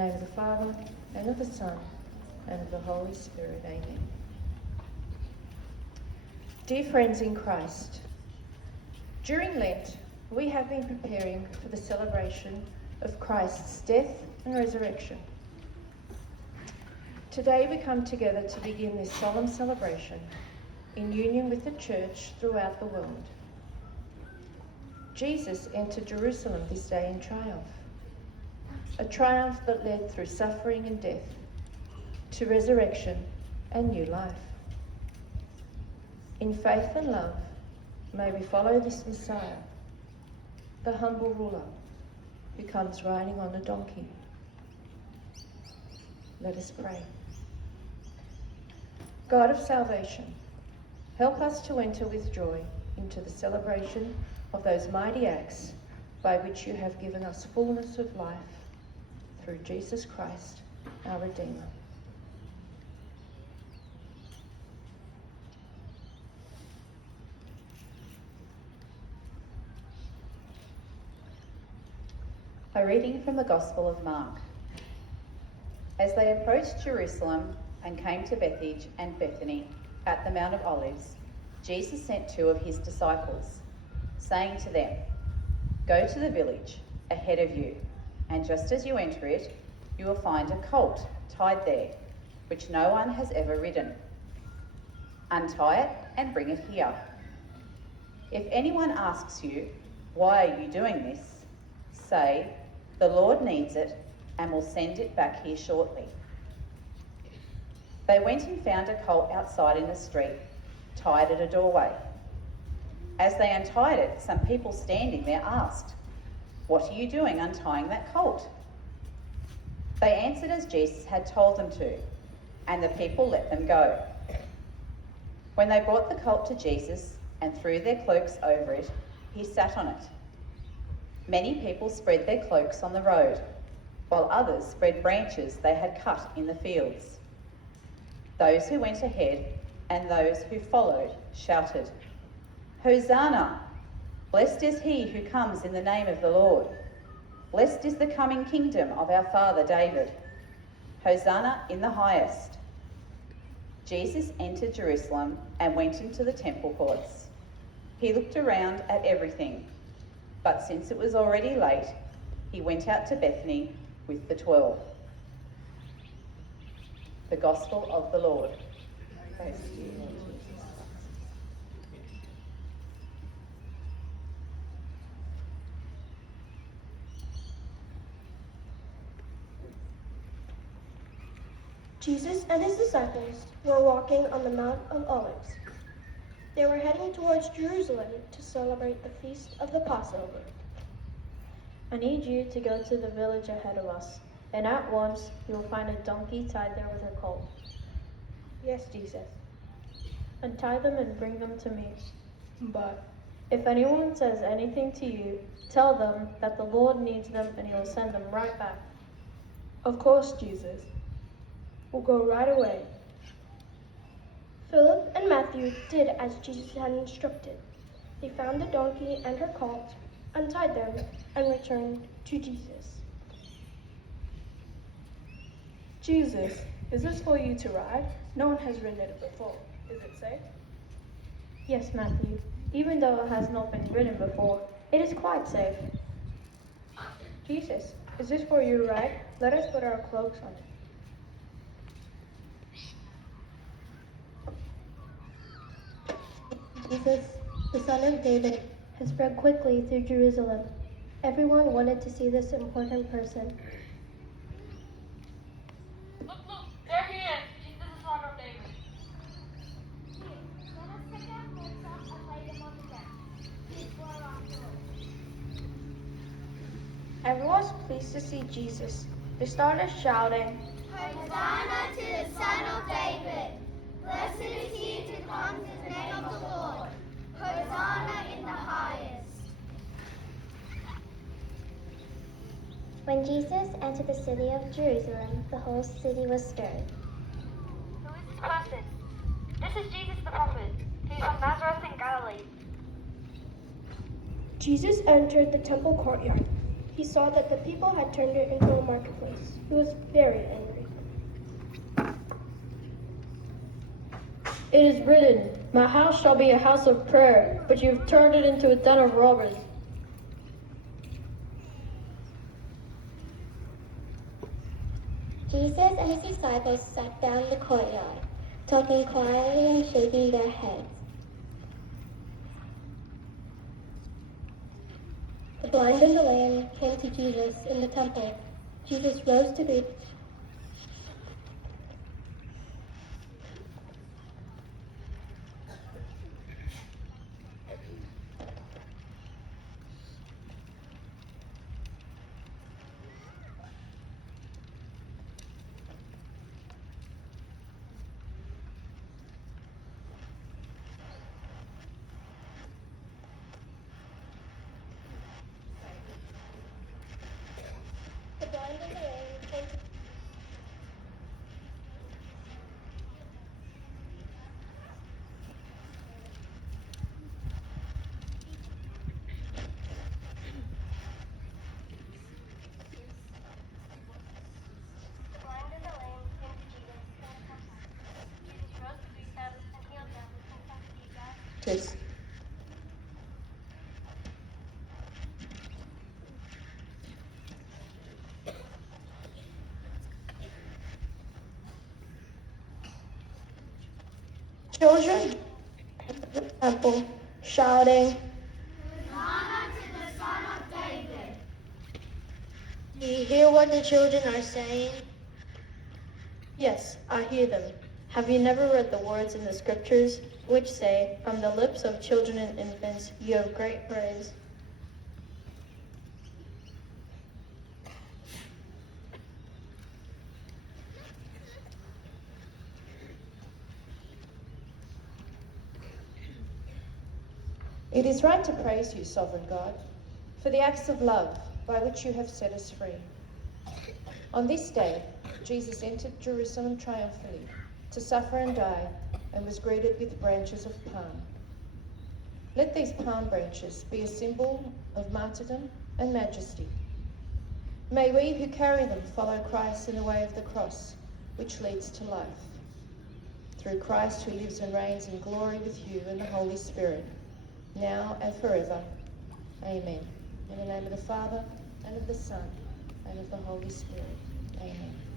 name of the Father, and of the Son, and of the Holy Spirit. Amen. Dear friends in Christ, during Lent, we have been preparing for the celebration of Christ's death and resurrection. Today we come together to begin this solemn celebration in union with the Church throughout the world. Jesus entered Jerusalem this day in triumph, a triumph that led through suffering and death to resurrection and new life. In faith and love, may we follow this Messiah, the humble ruler who comes riding on a donkey. Let us pray. God of salvation, help us to enter with joy into the celebration of those mighty acts by which you have given us fullness of life through Jesus Christ, our Redeemer. A reading from the Gospel of Mark. As they approached Jerusalem and came to Bethphage and Bethany at the Mount of Olives, Jesus sent 2 of his disciples, saying to them, "Go to the village ahead of you, and just as you enter it, you will find a colt tied there, which no one has ever ridden. Untie it and bring it here. If anyone asks you, 'Why are you doing this?' say, 'The Lord needs it and will send it back here shortly.'" They went and found a colt outside in the street, tied at a doorway. As they untied it, some people standing there asked, "What are you doing untying that colt?" They answered as Jesus had told them to, and the people let them go. When they brought the colt to Jesus and threw their cloaks over it, he sat on it. Many people spread their cloaks on the road, while others spread branches they had cut in the fields. Those who went ahead and those who followed shouted, "Hosanna! Blessed is he who comes in the name of the Lord. Blessed is the coming kingdom of our father David. Hosanna in the highest." Jesus entered Jerusalem and went into the temple courts. He looked around at everything, but since it was already late, he went out to Bethany with the 12. The Gospel of the Lord. Praise to you, Lord Jesus. Jesus and his disciples were walking on the Mount of Olives. They were heading towards Jerusalem to celebrate the feast of the Passover. "I need you to go to the village ahead of us, and at once you will find a donkey tied there with a colt." Yes, Jesus. "Untie them and bring them to me. But if anyone says anything to you, tell them that the Lord needs them and he will send them right back." "Of course, Jesus. We'll go right away." Philip and Matthew did as Jesus had instructed. They found the donkey and her colt, untied them, and returned to Jesus. "Jesus, is this for you to ride? No one has ridden it before. Is it safe?" "Yes, Matthew. Even though it has not been ridden before, it is quite safe." Jesus, is this for you to ride? Let us put our cloaks on it. Jesus, the Son of David, had spread quickly through Jerusalem. Everyone wanted to see this important person. Look, there he is, Jesus the Son of David. Here, let us take our clothes off and lay them on the ground. He is for our clothes. Everyone's pleased to see Jesus. They started shouting, Hosanna to the Son of David. Blessed is he who comes in the name of the Lord. Hosanna in the highest. When Jesus entered the city of Jerusalem, the whole city was stirred. Who is this person? This is Jesus the prophet, who is from Nazareth in Galilee. Jesus entered the temple courtyard. he saw that the people had turned it into a marketplace. He was very angry. It is written, "My house shall be a house of prayer," but you've turned it into a den of robbers. Jesus and his disciples sat down in the courtyard, talking quietly and shaking their heads. The blind and the lame came to Jesus in the temple. Jesus rose to greet them. The blind and the lame came to The blind and the lame came to Jesus in the temple. Jesus rose to greet them and healed them with infected disease. Children at the temple shouting, Hosanna to the Son of David. "Do you hear what the children are saying?" Yes, I hear them. Have you never read the words in the scriptures which say, "From the lips of children and infants you have great praise"? It is right to praise you, sovereign God, for the acts of love by which you have set us free. On this day, Jesus entered Jerusalem triumphantly to suffer and die, and was greeted with branches of palm. Let these palm branches be a symbol of martyrdom and majesty. May we who carry them follow Christ in the way of the cross, which leads to life. Through Christ who lives and reigns in glory with you and the Holy Spirit, now and forever. Amen. In the name of the Father, and of the Son, and of the Holy Spirit. Amen.